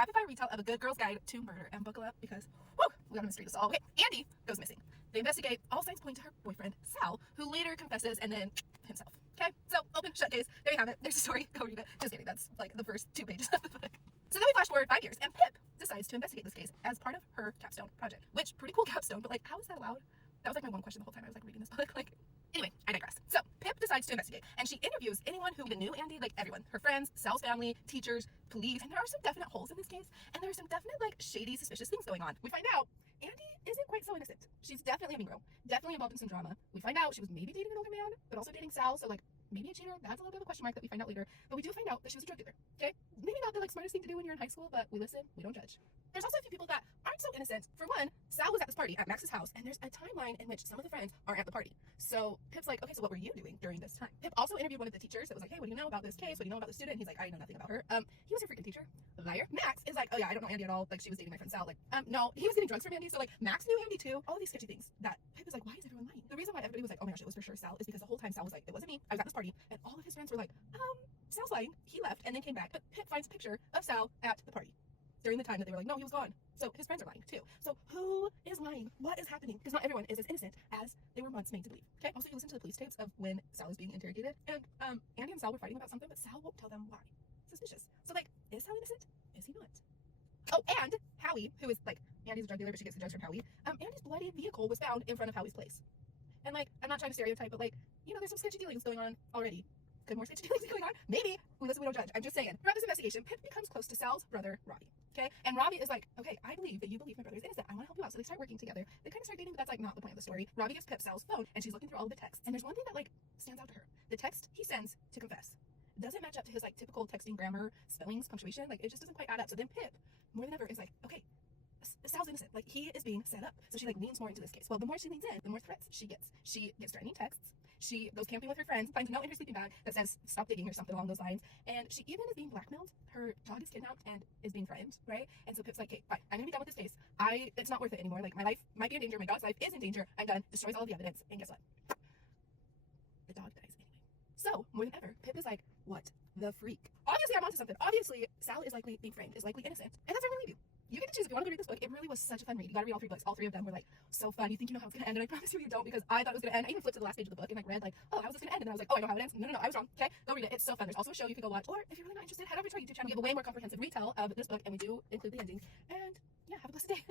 rapid fire retell of A Good Girl's Guide to Murder, and buckle up because, whew, we got a mystery to solve. Okay, Andy goes missing. They investigate. All signs point to her boyfriend, Sal, who later confesses and then himself. Okay, so open, shut case. There you have it. There's the story. Go read it. Just kidding. That's like the first 2 pages of the book. So then we flash forward 5 years, and Pip decides to investigate this case as part of her capstone project. Which, pretty cool capstone, but like, how is that allowed? That was like my one question the whole time I was like reading this book. Like, anyway, I digress. So Pip decides to investigate, and she interviews anyone who even knew Andy, like everyone, her friends, Sal's family, teachers, police, and there are some definite holes in this case, and there are some definite like shady, suspicious things going on. We find out Andy isn't quite so innocent. She's definitely a mean girl, definitely involved in some drama. We find out she was maybe dating an older man, but also dating Sal, so like maybe a cheater. That's a little bit of a question mark that we find out later, but we do find out that she was a drug dealer. Okay, maybe not the like smartest thing to do when you're in high school, but we listen, we don't judge. There's also a few people that aren't so innocent. For one, Sal was at this party at Max's house, and there's a timeline in which some of the friends are at the party. So Pip's like, okay, so what were you doing during this time? Pip also interviewed one of the teachers that was like, hey, what do you know about this case? What do you know about the student? And he's like, I know nothing about her. He was her freaking teacher. Liar. Max is like, oh yeah, I don't know Andy at all. Like, she was dating my friend Sal. Like, no, he was getting drugs from Andy. So like, Max knew Andy too. All of these sketchy things that Pip is like, why is everyone lying? The reason why everybody was like, oh my gosh, it was for sure Sal, is because the whole time Sal was like, it wasn't me. I was at this party, and all of his friends were like, Sal's lying. He left and then came back. But Pip finds a picture of Sal at the party during the time that they were like, no, he was gone. So his friends are lying too. So who is lying? What is happening? Because not everyone is as innocent as they were once made to believe. Okay. Also, you listen to the police tapes of when Sal was being interrogated, and Andy and Sal were fighting about something, but Sal won't tell them why. Suspicious. So like, is Sal innocent? Is he not? Oh, and Howie, who is like Andy's a drug dealer, but she gets the drugs from Howie. Andy's bloody vehicle was found in front of Howie's place. And like, I'm not trying to stereotype, but like, you know, there's some sketchy dealings going on already. Could more sketchy dealings going on? Maybe. We listen, we don't judge. I'm just saying. Throughout this investigation, Pip becomes close to Sal's brother, Robbie. Okay? And Robbie is like, okay, I believe that you believe my brother is innocent. I want to help you out. So they start working together. They kind of start dating, but that's like not the point of the story. Robbie gives Pip Sal's phone, and she's looking through all of the texts. And there's one thing that like stands out to her. The text he sends to confess doesn't match up to his like typical texting grammar, spellings, punctuation. Like, it just doesn't quite add up. So then Pip, more than ever, is like, okay, Sal's innocent. Like, he is being set up. So she like leans more into this case. Well, the more she leans in, the more threats she gets. She gets threatening texts. She goes camping with her friends, finds a note in her sleeping bag that says stop digging or something along those lines. And she even is being blackmailed. Her dog is kidnapped and is being threatened, right? And so Pip's like, okay, fine, I'm gonna be done with this case. It's not worth it anymore. Like, my life might be in danger. My dog's life is in danger. I'm done. Destroys all of the evidence. And guess what? The dog dies anyway. So more than ever, Pip is like, what the freak? Obviously, I'm onto something. Obviously, Sal is likely being framed, is likely innocent. And that's what I'm gonna leave you. You get to choose if you want to go read this book. It really was such a fun read. You gotta read all 3 books. All 3 of them were like so fun. You think you know how it's gonna end, and I promise you don't, because I thought it was gonna end. I even flipped to the last page of the book and like read like, oh, how is this gonna end? And then I was like, oh, I know how it ends. No, I was wrong. Okay, go read it. It's so fun. There's also a show you can go watch, or if you're really not interested, head over to our YouTube channel. We have a way more comprehensive retell of this book, and we do include the ending. And yeah, have a blessed day.